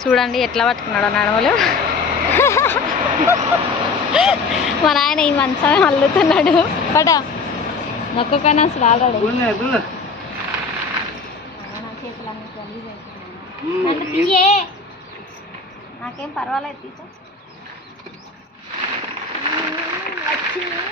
చూడండి ఎట్లా పట్టుకున్నాడు నడవలు మా నాయన ఈ మంచమే అల్లుతున్నాడు. పట మొక్కకన్నా అసలు తీయే. నాకేం పర్వాలేదు తీసా వచ్చింది.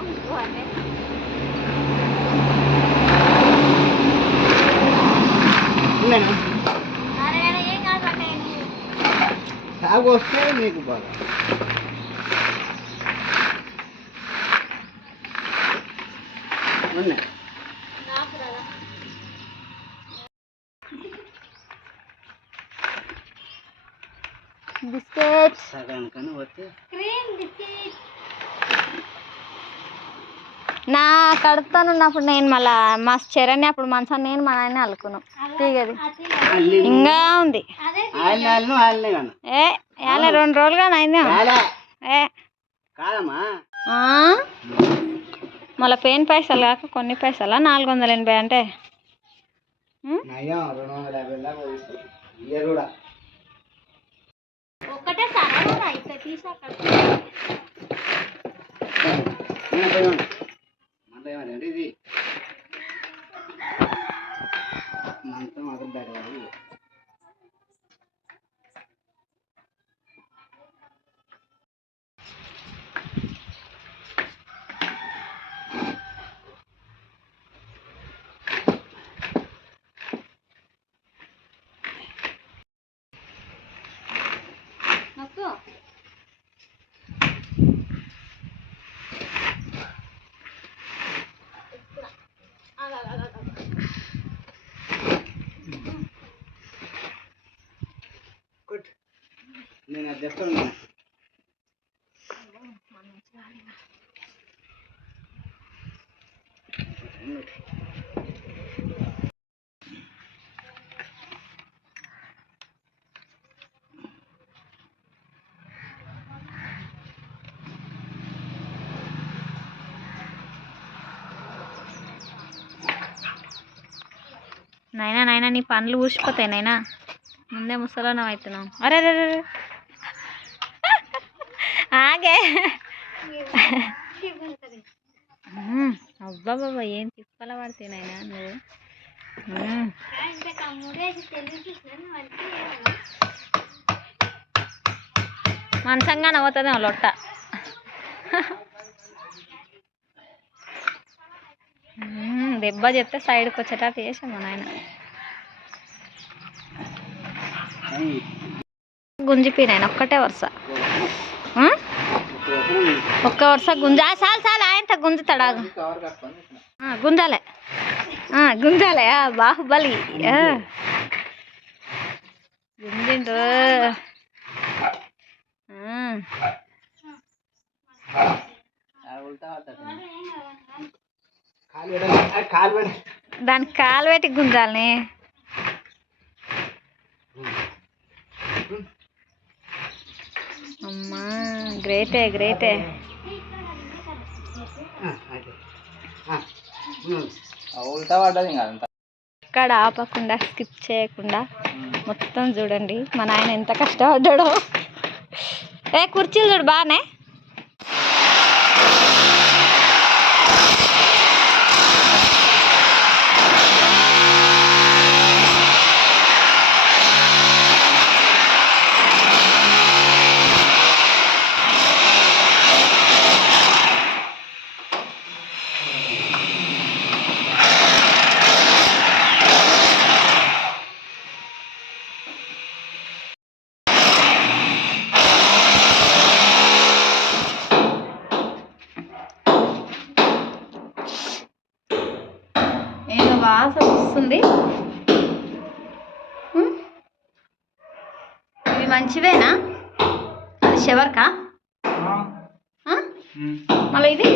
ఉంచుకోవాలి ఉన్నాను అరే అరే, ఏం కాదు అంటే సాగు వస్తే నీకు బాగా ఉన్నాయి సగానికని పోతే క్రీమ్ బిస్కెట్ నా కడుపుతానున్నప్పుడు నేను మళ్ళా మా చరణ్ని అప్పుడు మంచం నేను మా నాయన అల్లుకున్నాం. తీగది ఇంకా ఉంది. ఏ రెండు రోజులుగా నాయన ఏ? మళ్ళీ పెయిన్ పైసలు కాక కొన్ని పైసలా? నాలుగు వందల ఎనభై అంటే? ఉం? నయం రెండు వందల యాభై దాకా పోతుంది. ఇయ్యరు కూడా ఒక్కటే సరదా అయితే తీసి అక్కడ నేను పోయి ఉన్నా. మళ్ళీ ఏమంటే ఇది మంచం అక్కడ దాటి నొక్కు కొట్టు నేను అది చెప్తాను నైనా నైనా నీ పండ్లు ఊసిపోతాయి నైనా. ముందే ముసలోనం అవుతున్నావు అరే అరే అరే ఆగే. ఉమ్, ఏం తిప్పల పడితే నైనా నువ్వు? ఉమ్. నవ్వుతుంది లొట్ట. దెబ్బ చెప్తే సైడ్కి వచ్చేటట్టు చేసాము నాయన. గుంజిపోయినాయన ఒక్కటే వరుస. ఒక్క వరుస గుంజా చాలు చాలు ఆయనంత గుంజుతాడా గుంజాలే. ఆ, గుంజాలే బాహుబలి. గుంజిండు. ఉల్టా దానికి కాలు పెట్టి గుంజాలని. అమ్మా గ్రేటే గ్రేటే. ఆ, అయితే. ఆ, ఉన్నాను. ఉల్టా పడ్డది ఇంకా అంతా. ఎక్కడ ఆపకుండా స్కిప్ చేయకుండా మొత్తం చూడండి. మా నాయన ఎంత కష్టపడ్డాడో. ఏ కుర్చీలు చూడు బాగానే ఉంది. ఇవి మంచివేనా? అది షవర్కా మళ్ళీ ఇది?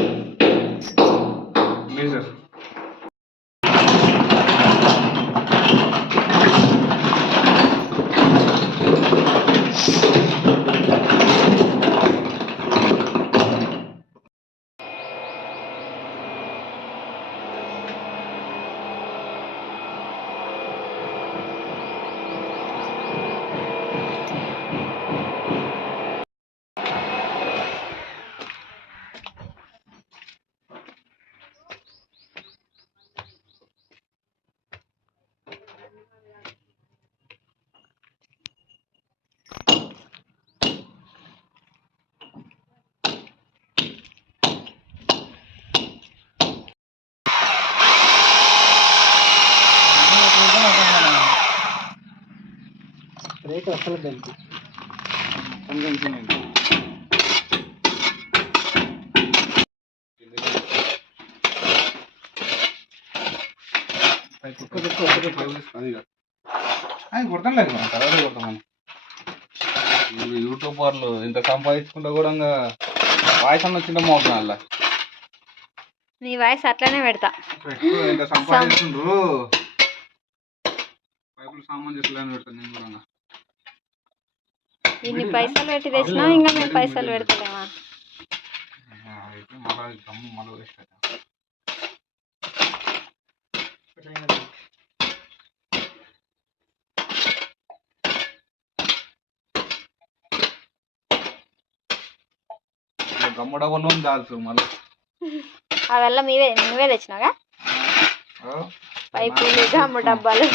రేట్ అసలు దానికి కొడతాం లేదు మనం తర్వాత కొడతాం యూట్యూబ్ వాళ్ళు ఇంత సంపాదించుకుంటా కూడా ఇంకా వాయిస్ అన్న వచ్చిందా మోపుతున్నా అలా. నీ వాయిస్ అట్లనే పెడతా. పెట్టు ఇంత పైపులు సామాన్ చేసలేని పెడతాను నేను కూడా ఇన్ని పైసలు పెట్టి తెచ్చినా ఇంకా మేము పైసలు పెడతలేమా? ఆ, అయితే మళ్ళీ గమ్ము మళ్ళీ వేస్ట్ అవుతా గమ్మ డబ్బులు ఉంది దాల్చు మళ్ళీ అవెల్లా మీవే నువ్వే తెచ్చినాగా పైపులు గమ్ము డబ్బాలు.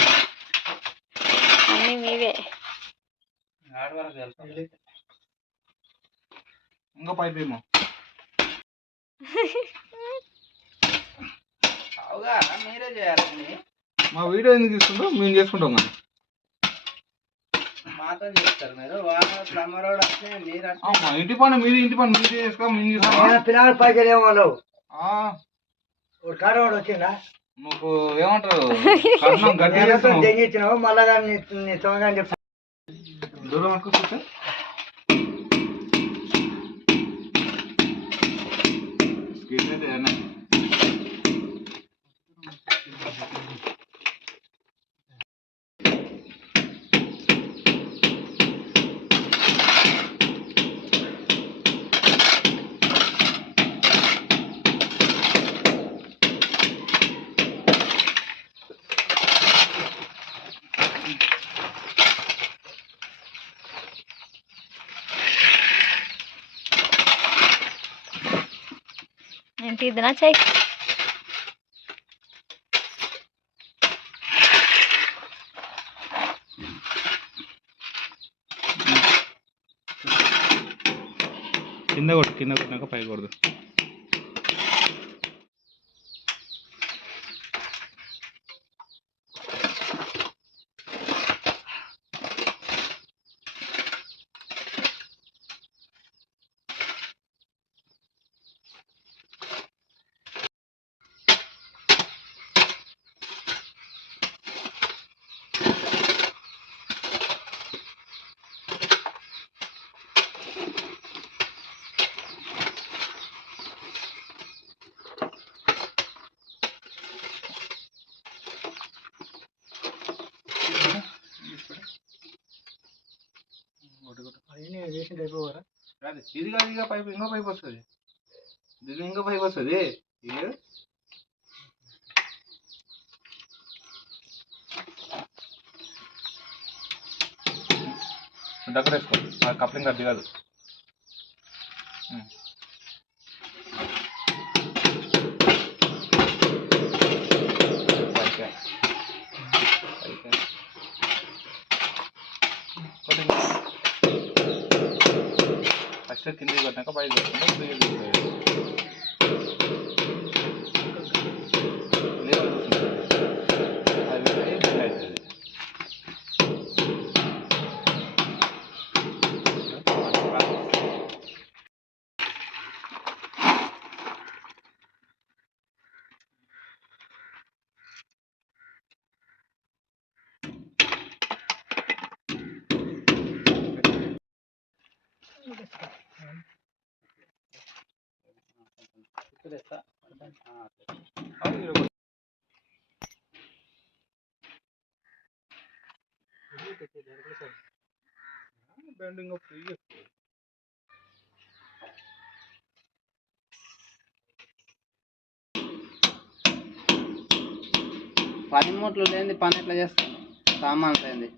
అన్నీ మీవే. ఇంకా పైపు ఏమో మీరే చేయాలండి మా వీడియో ఎందుకు తీసుకుంటాం మేము చేసుకుంటాం కానీ మాతో చేస్తారు మీరు. వస్తే మీరు ఇంటి పని మీది ఇంటి పని మీరు చేసుకో మేము చేసుకో పిల్లలు పైకి ఏమో ఆ, ఒక కాడవాడు వచ్చిందా నువ్వు ఏమంటారు? మళ్ళా కానీ నీ দৌড়ো মাঠ করতে Give me the energy. ఏంటి ఇదినా చెయ్యి కింద కొట్టు కింద కొట్టినాక పై కొడదు. చేసి అయిపోవారా కాదు ఇది కాదు ఇక పైపు ఇంకో పైపు వస్తుంది. దీని ఇంకో పైపు వస్తుంది. ఇది? దగ్గర వేసుకో. కప్లింగ్ అది కాదు. ఉం. పైకే. పైకే. కొట్టింది. ఫస్ట్ బెండింగ్ ఫ్రీ పనిముట్లు లేని పని ఎట్లా చేస్తాను సామాన్లు లేని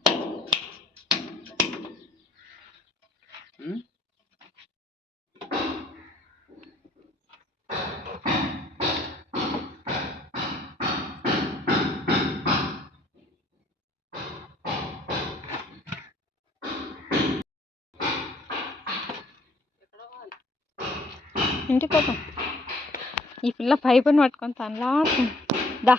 ఇంటికి పోతాం ఈ పిల్ల పైపుని పట్టుకొని తనలాడుతుంది. దా.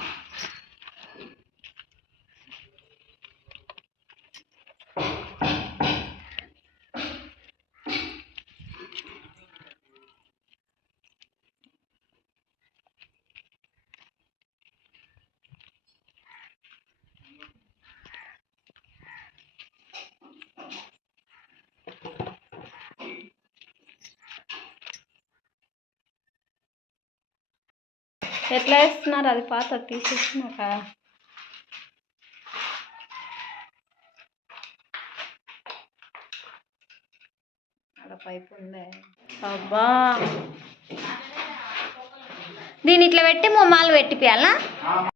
ఎట్లా వేస్తున్నారు అది పాత తీసేసినాక అక్కడ పైపు ఉందే. అబ్బా! దీన్ని ఇట్లా పెట్టి మొమ్మాలు పెట్టిపియాలా?